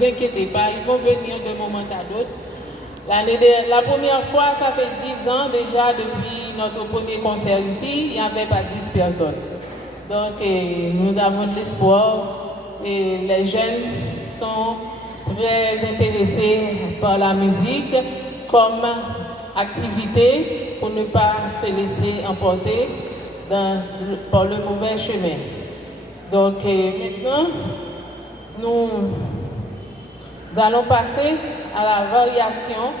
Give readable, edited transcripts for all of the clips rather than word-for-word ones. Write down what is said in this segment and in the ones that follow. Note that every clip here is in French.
vous inquiétez pas, ils vont venir de moment à d'autres. La première fois, ça fait 10 ans déjà depuis notre premier concert ici, il n'y avait pas 10 personnes. Donc nous avons de l'espoir et les jeunes sont très intéressés par la musique comme activité pour ne pas se laisser emporter par le mauvais chemin. Donc maintenant, nous allons passer à la variation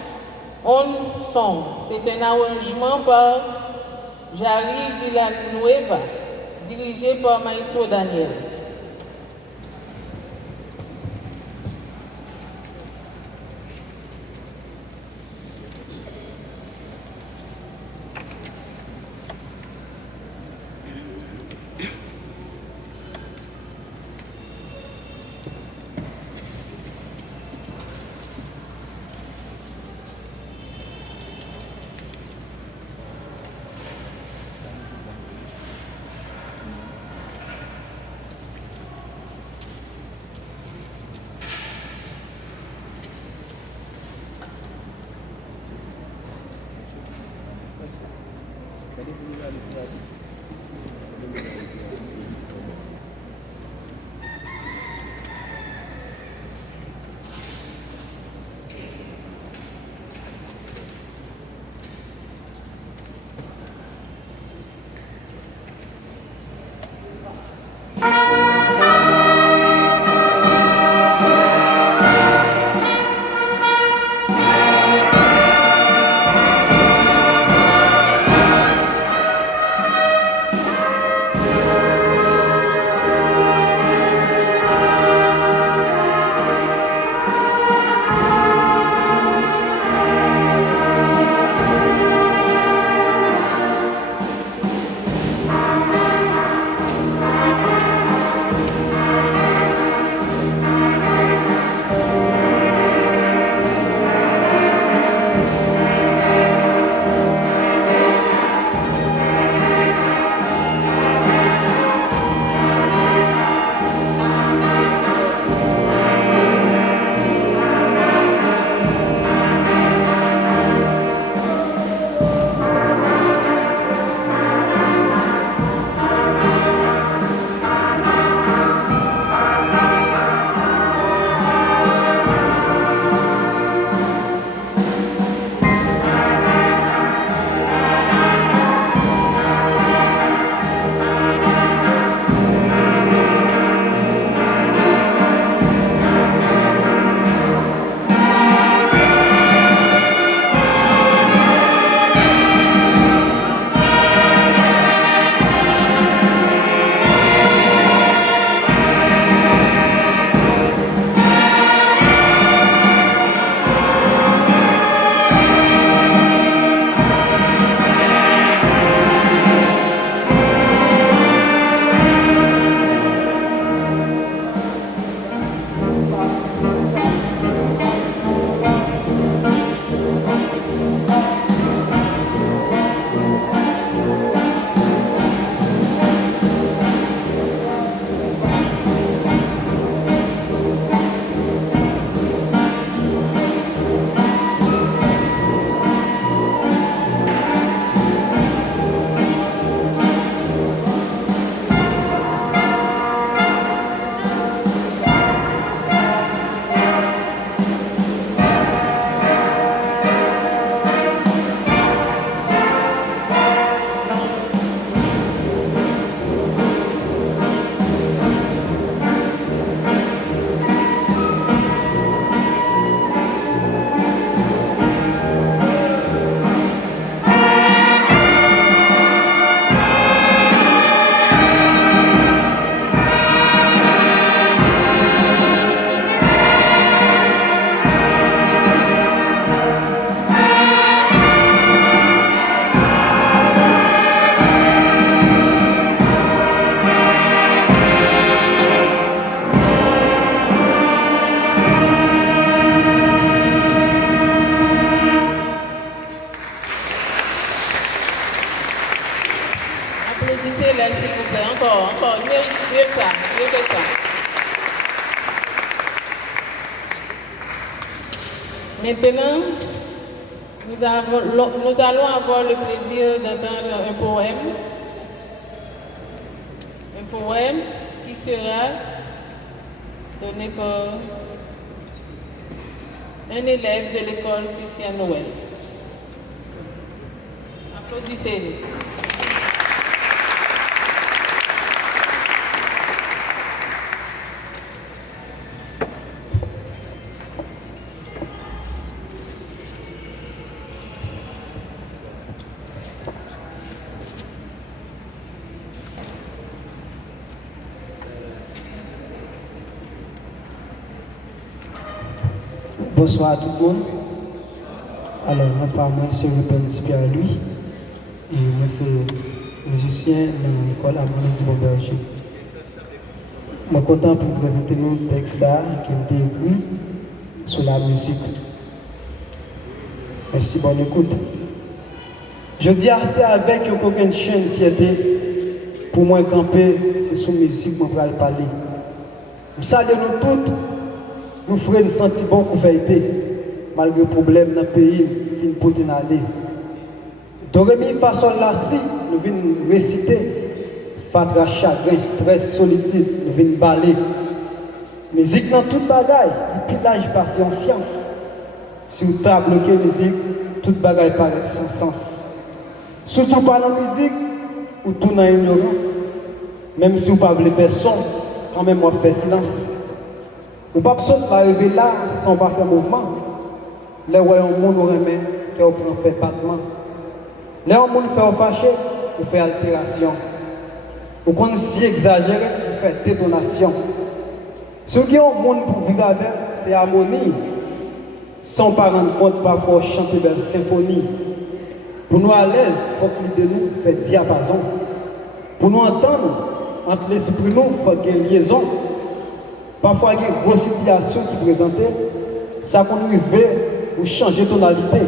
On Song. C'est un arrangement par Jari Villanueva, dirigé par Maïso Daniel. Maintenant, nous allons avoir le plaisir d'entendre un poème. Un poème qui sera donné par un élève de l'école Christian Noël. Applaudissez-nous. Bonsoir à tout le monde. Alors, moi, c'est Ruben Pierre lui. Et moi, c'est musicien dans l'école Harmonie du Bomberger. Je suis content pour présenter un texte qui a été écrit sur la musique. Merci, bonne écoute. Je dis assez avec aucune chaîne fierté. Pour moi, camper, c'est sous musique que je vais parler. Je salue nous toutes. Nous ferons un sentiment pour faire été, malgré les problèmes dans le pays, nous venons pour aller. Doremi façon là, si nous venons réciter, fatra chagrin, stress, solitude, nous venons baler. Musique dans toute bagaille, et puis là, je passe en science. Si vous avez bloqué la musique, toute bagaille paraît sans sens. Surtout pas dans la musique, ou tout dans l'ignorance. Même si vous ne pouvez pas faire son, quand même, on fait silence. On ne peut pas arriver là sans pas faire mouvement. Les royaumes monde remet qui on prend fait battement. Les monde fait fâché, on fait altération. On qu'on si exagéré, on fait détonation. Ce qui est un monde pour vivre avec, c'est harmonie. Sans pas rendre compte, parfois chanter belle symphonie. Pour nous à l'aise, il faut que l'idée nous fait diapason. Pour nous entendre, entre l'esprit nous, il faut qu'il y ait une liaison. Parfois, il y a une grosse situation qui présentait, ça qu'on arrive ou changer tonalité.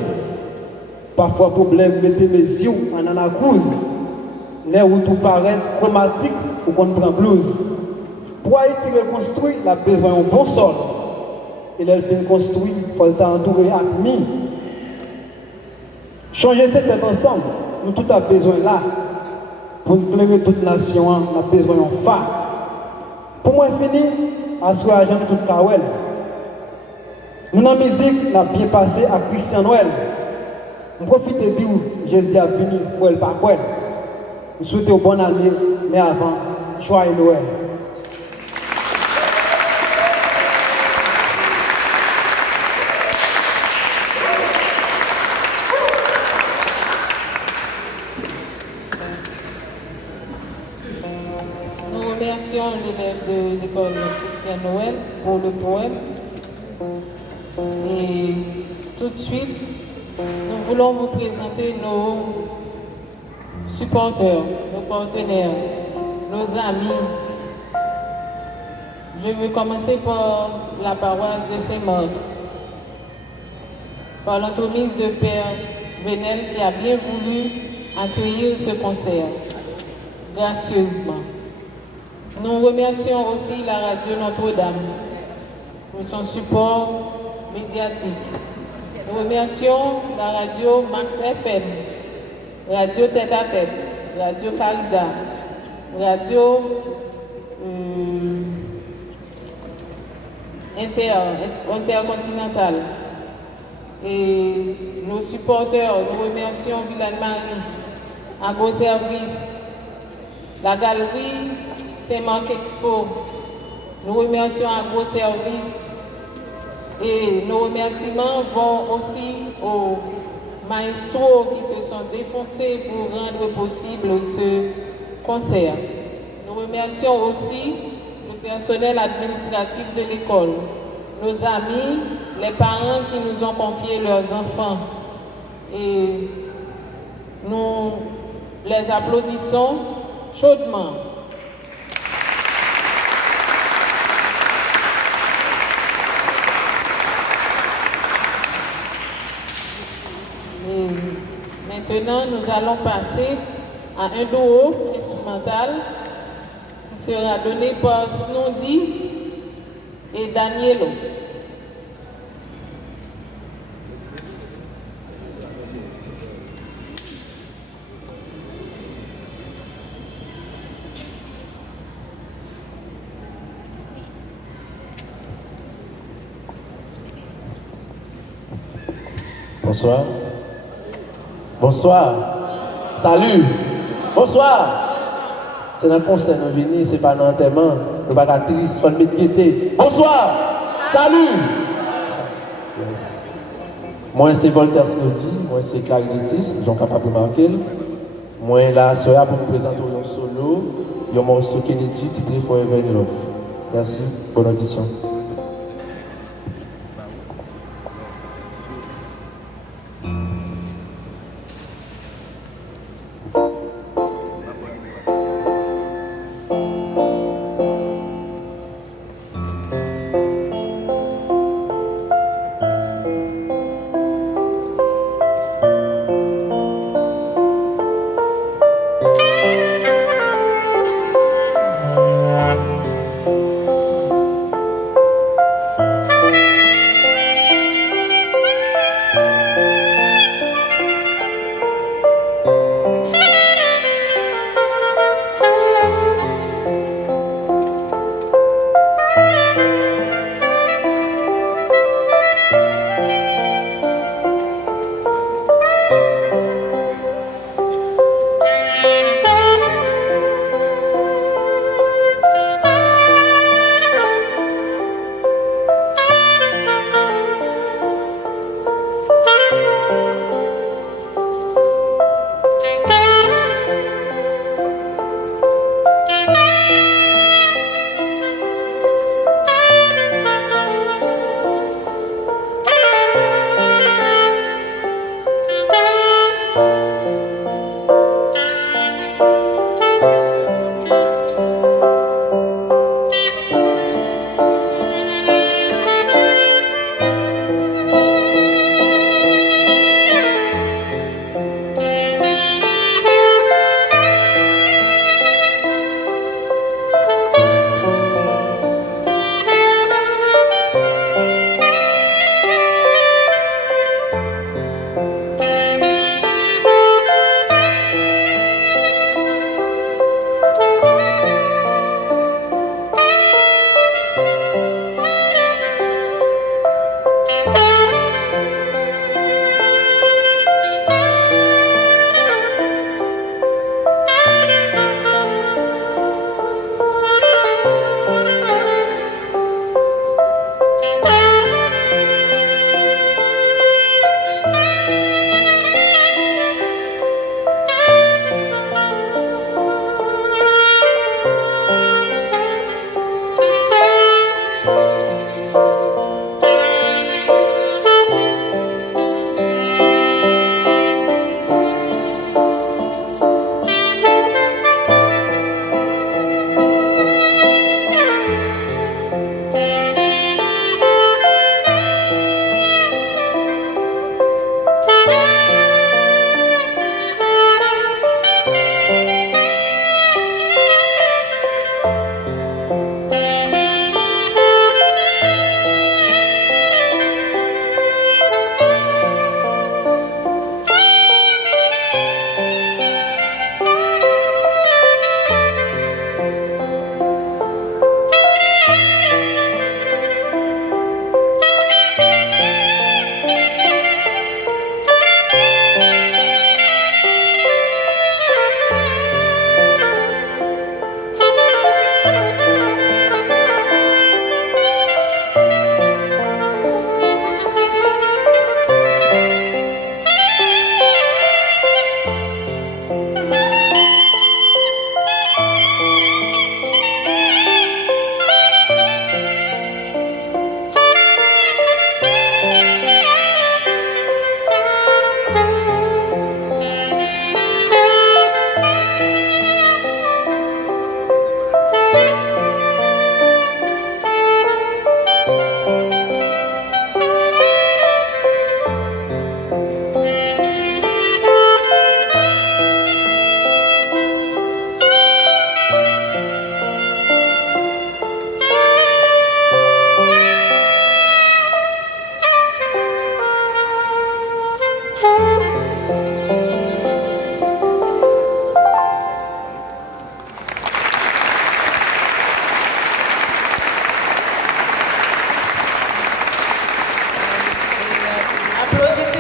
Parfois, problème, mettez mes yeux en anacrouse, là où tout paraît chromatique ou qu'on prend blues. Pour être reconstruit, il a besoin d'un bon sol. Et là, il fait construire, il faut l'entourer avec mi. Changer cette tête ensemble, nous tout avons besoin là. Pour nous éclairer toute nation, on a besoin d'un phare. Pour moi, fini. Assoir Jean tout Kawel. Nous, dans la musique, nous avons bien passé à Christian Noël. Nous profitons de dire Jésus a venu pour elle par quoi. Nous souhaitons bonne année, mais avant, joyeux Noël. Nous remercions l'élève de l'école Christian Noël pour le poème. Et tout de suite, nous voulons vous présenter nos supporters, nos partenaires, nos amis. Je veux commencer par la paroisse de Saint-Marc, par l'entremise de Père Venel qui a bien voulu accueillir ce concert, gracieusement. Nous remercions aussi la radio Notre-Dame pour son support médiatique. Nous remercions la radio Max FM, Radio Tête à Tête, Radio Carida, Radio Intercontinental. Et nos supporters, nous remercions Villane-Marie, Agro Service, la galerie Saint-Marc Expo. Nous remercions Agro Service. Et nos remerciements vont aussi aux maestros qui se sont défoncés pour rendre possible ce concert. Nous remercions aussi le personnel administratif de l'école, nos amis, les parents qui nous ont confié leurs enfants. Et nous les applaudissons chaudement. Maintenant, nous allons passer à un duo instrumental qui sera donné par Snondi et Danielo. Bonsoir. Bonsoir. Salut. Bonsoir. C'est dans le concert, nous venons, c'est pas dans l'enterrement. Nous pas triste, il faut mettre gaieté. Bonsoir. Salut. Yes. Moi, c'est Voltaire Snowdy, moi, c'est Claritis, j'en capable de marquer. Moi, là, c'est pour vous présenter un solo, un morceau Kennedy, titré Forever in Love. Merci, bonne audition.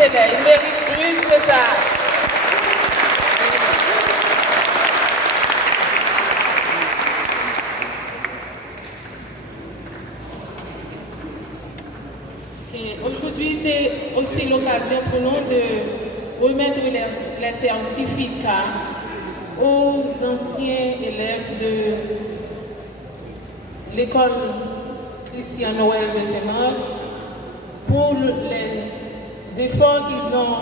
Félicitez-les, ils méritent plus que ça. Aujourd'hui, c'est aussi l'occasion pour nous de remettre les certificats aux anciens élèves de l'école Christian Noël de Saint-Marc pour les efforts qu'ils ont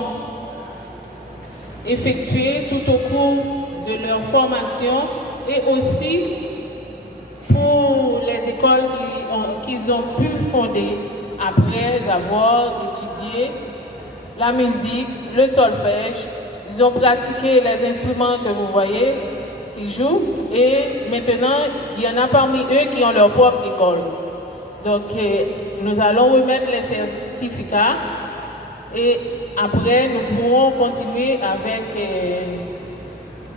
effectués tout au cours de leur formation et aussi pour les écoles qu'ils ont pu fonder après avoir étudié la musique, le solfège. Ils ont pratiqué les instruments que vous voyez qu'ils jouent et maintenant il y en a parmi eux qui ont leur propre école. Donc nous allons remettre les certificats et après nous pourrons continuer avec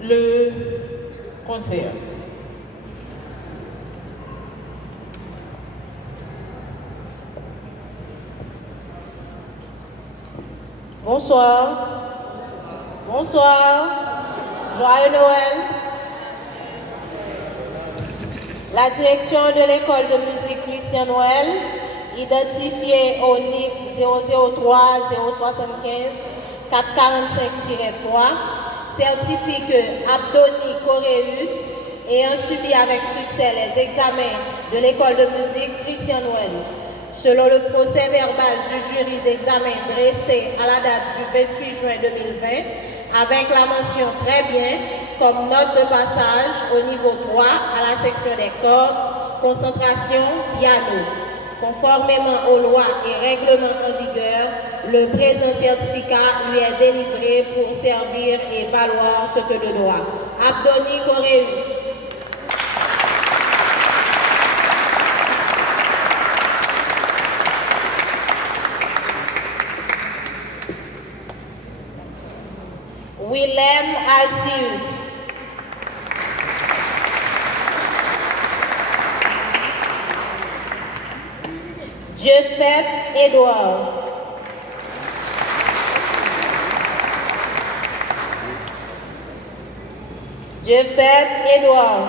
le concert. Bonsoir. Bonsoir. Joyeux Noël. La direction de l'école de musique Christian Noël, identifiée au NIF 003 075 445-3, certifie que Abdoni Coréus, ayant subi avec succès les examens de l'école de musique Christian Noël, selon le procès verbal du jury d'examen dressé à la date du 28 juin 2020, avec la mention très bien comme note de passage au niveau 3 à la section des cordes, concentration, piano. Conformément aux lois et règlements en vigueur, le présent certificat lui est délivré pour servir et valoir ce que de droit. Abdoni Coréus. Willem Azius. Dieufait Edouard. Dieufait Edouard.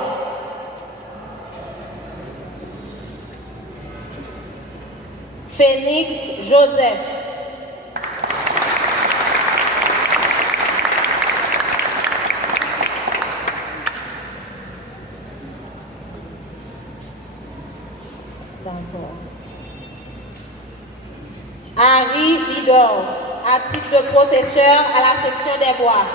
Fénix Joseph. Harry Bidor, à titre de professeur à la section des bois.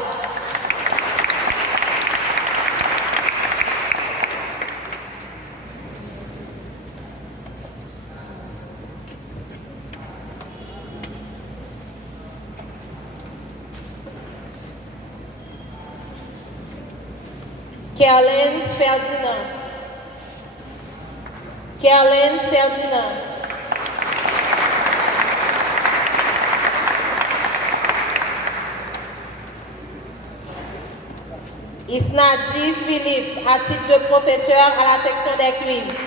Kerlens Ferdinand. Kerlens Ferdinand. Isnadi Philippe, à titre de professeur à la section des cuivres.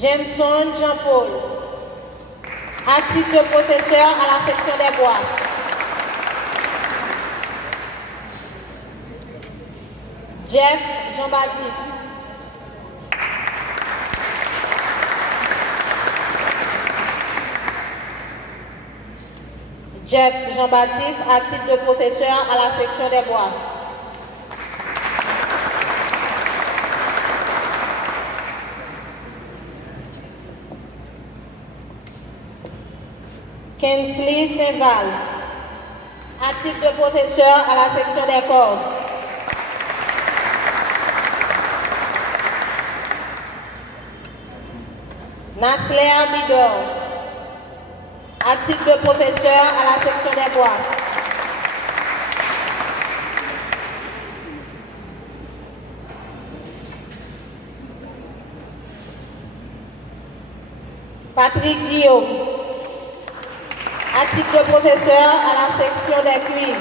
Jameson Jean-Paul, à titre de professeur à la section des bois. Jeff Jean-Baptiste. Jeff Jean-Baptiste, à titre de professeur à la section des bois. Kensley Saint-Val, à titre de professeur à la section des cordes. Nasler Bidor, à titre de professeur à la section des bois. Patrick Guillaume, À titre de professeur à la section des cuivres.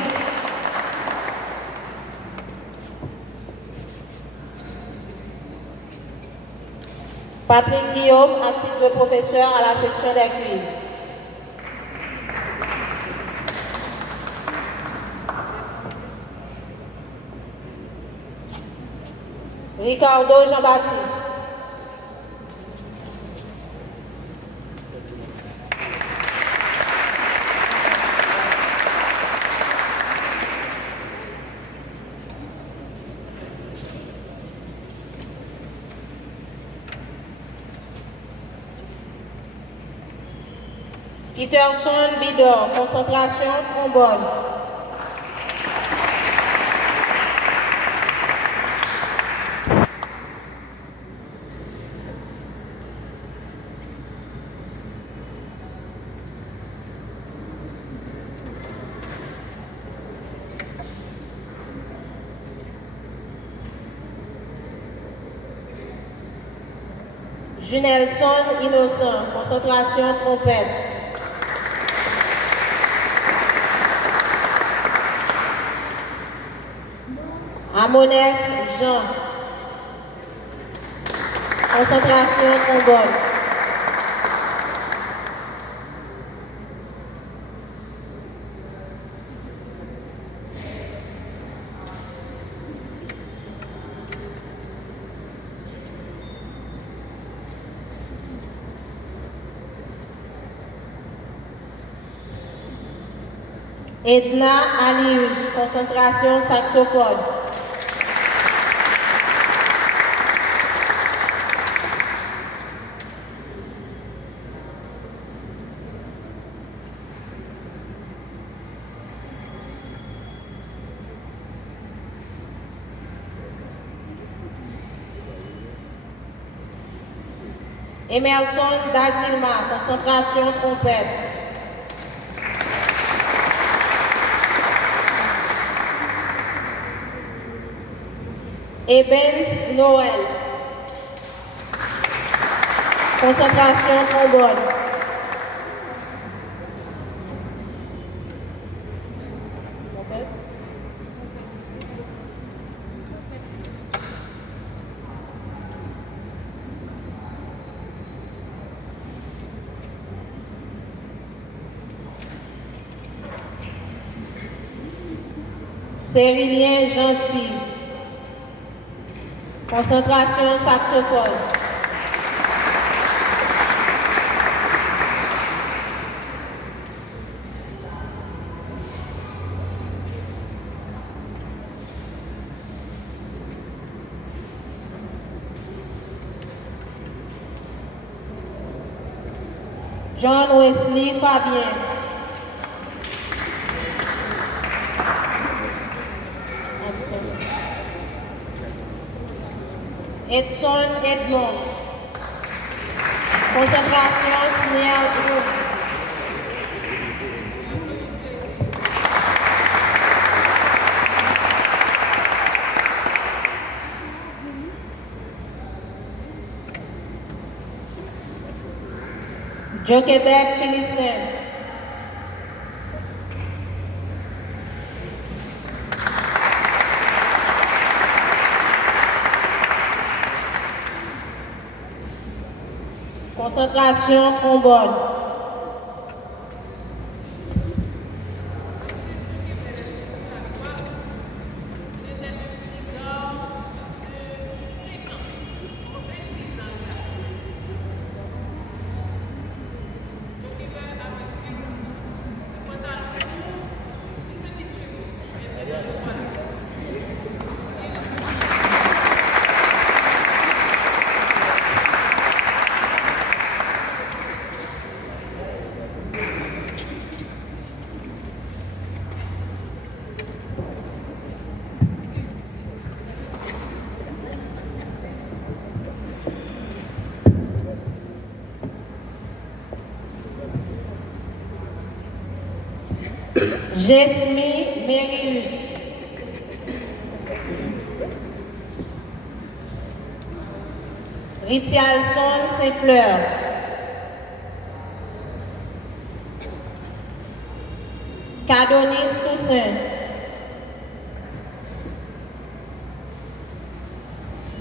Patrick Guillaume, à titre de professeur à la section des cuivres. Ricardo Jean-Baptiste. Peterson Bidor, concentration, trombone. Junelson Innocent, concentration, trompette. Amonès Jean, concentration, trombone. Edna Alius, concentration, saxophone. Emerson Dazilma, concentration, trompette. Ebens Noël, concentration, trombone. Cérilien Gentil, concentration, saxophone. John Wesley Fabien. Edson Edmond. Concentration, signal groupe. Joe Québec, Philistin. Concentration, trombone. Jesmi Mérius. Ritialson Saint-Fleur. Cadonis Toussaint.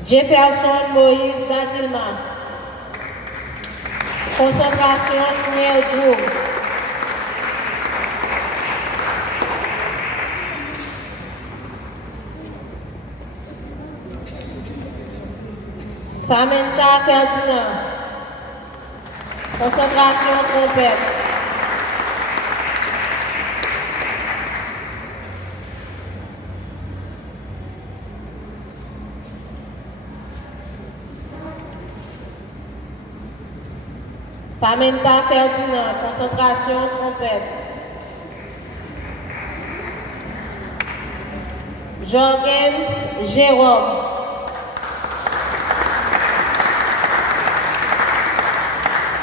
Jefferson Moïse Dazilma. Concentration Sniel Drew. Samantha Ferdinand. Concentration trompette. Samantha Ferdinand, concentration trompette. Jorgens Jérôme.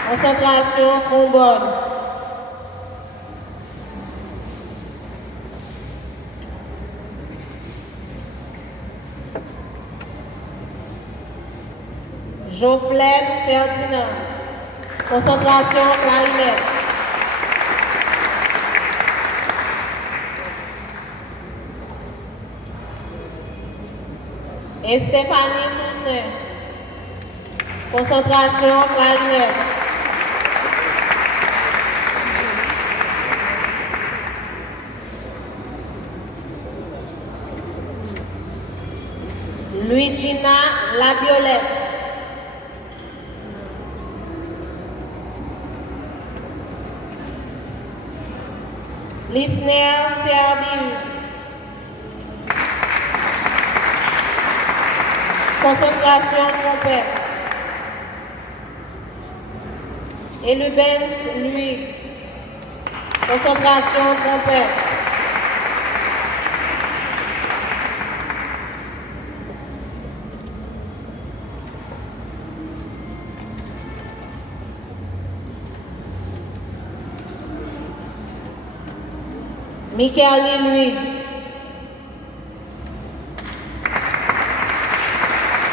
Concentration trombone. Joflène Ferdinand. Concentration clarinette. Et Stéphanie Toussaint. Concentration clarinette. Luigina Labiolette. Lisner Servius. Concentration trompette. Et Lubens, lui. Concentration trompette. Michael lui.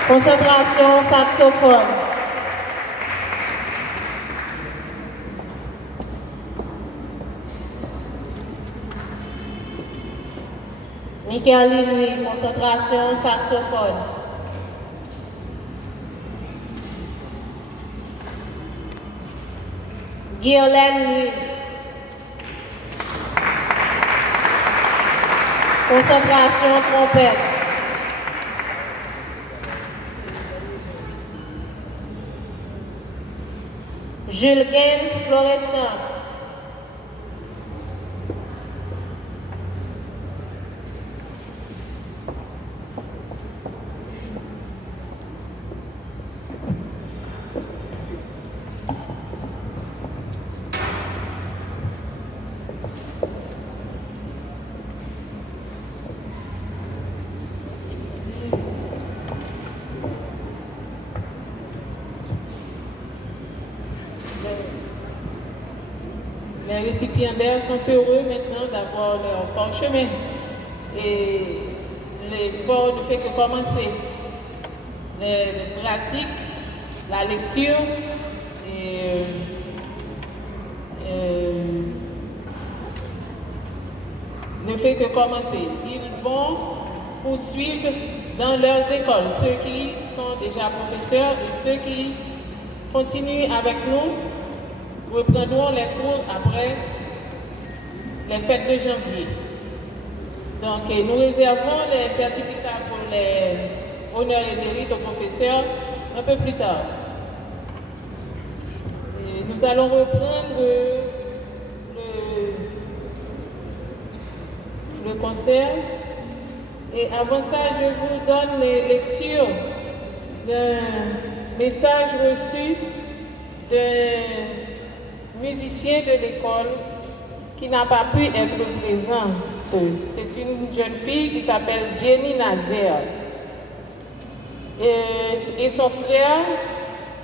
Concentration saxophone. Michael lui, concentration saxophone. Guirlaine lui. Concentration trompette. Jules Gaines Florestan. Les récipiendaires sont heureux maintenant d'avoir leur parchemin. Et l'effort ne fait que commencer. Les pratiques, la lecture ne fait que commencer. Ils vont poursuivre dans leurs écoles, ceux qui sont déjà professeurs et ceux qui continuent avec nous reprendront les cours après les fêtes de janvier. Donc, nous réservons les certificats pour les honneurs et mérites aux professeurs un peu plus tard. Et nous allons reprendre le concert. Et avant ça, je vous donne les lectures d'un message reçu d'un musicien de l'école qui n'a pas pu être présent. C'est une jeune fille qui s'appelle Jenny Nazaire et son frère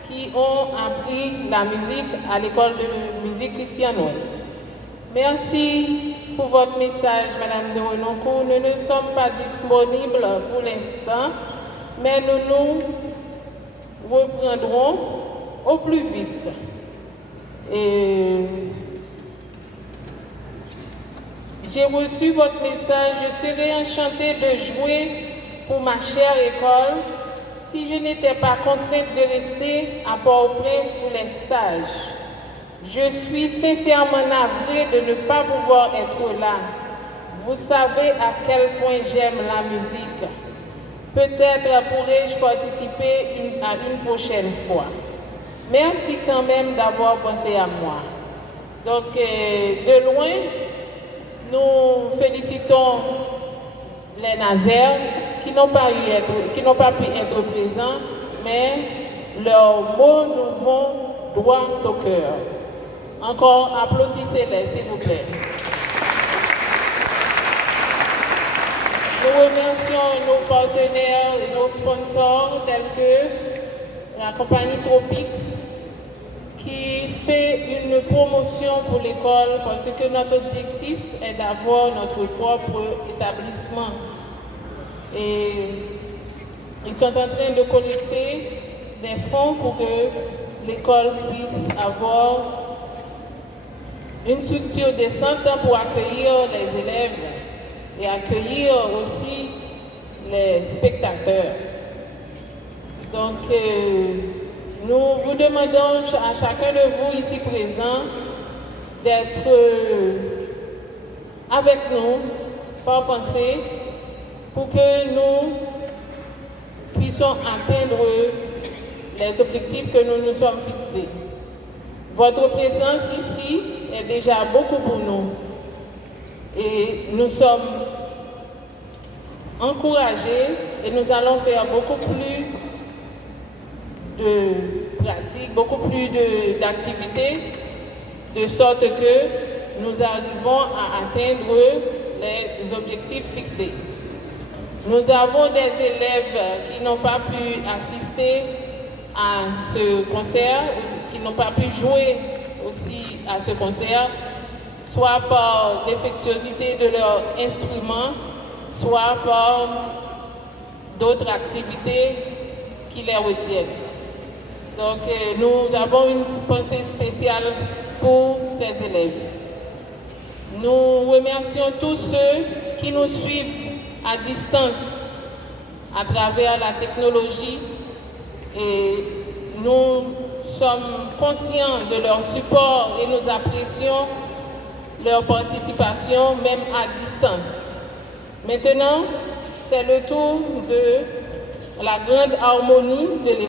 qui ont appris la musique à l'école de musique Christiane Well. Merci pour votre message, Madame de Renoncourt. Nous ne sommes pas disponibles pour l'instant, mais nous nous reprendrons au plus j'ai reçu votre message. Je serais enchantée de jouer pour ma chère école si je n'étais pas contrainte de rester à Port-au-Prince pour les stages. Je suis sincèrement navrée de ne pas pouvoir être là. Vous savez à quel point j'aime la musique. Peut-être pourrais-je participer à une prochaine fois. Merci quand même d'avoir pensé à moi. Donc, de loin, nous félicitons les Nazaires qui n'ont pas pu être présents, mais leurs mots nous vont droit au cœur. Encore, applaudissez-les, s'il vous plaît. Nous remercions nos partenaires et nos sponsors tels que la compagnie Tropix qui fait une promotion pour l'école parce que notre objectif est d'avoir notre propre établissement. Et ils sont en train de collecter des fonds pour que l'école puisse avoir une structure décente pour accueillir les élèves et accueillir aussi les spectateurs. Donc, nous vous demandons à chacun de vous ici présents d'être avec nous par pensée pour que nous puissions atteindre les objectifs que nous nous sommes fixés. Votre présence ici est déjà beaucoup pour nous et nous sommes encouragés et nous allons faire beaucoup plus de pratiques, beaucoup plus d'activités, de sorte que nous arrivons à atteindre les objectifs fixés. Nous avons des élèves qui n'ont pas pu assister à ce concert, qui n'ont pas pu jouer aussi à ce concert, soit par défectuosité de leur instrument, soit par d'autres activités qui les retiennent. Donc, nous avons une pensée spéciale pour ces élèves. Nous remercions tous ceux qui nous suivent à distance à travers la technologie et nous sommes conscients de leur support et nous apprécions leur participation même à distance. Maintenant, c'est le tour de la grande harmonie de l'école.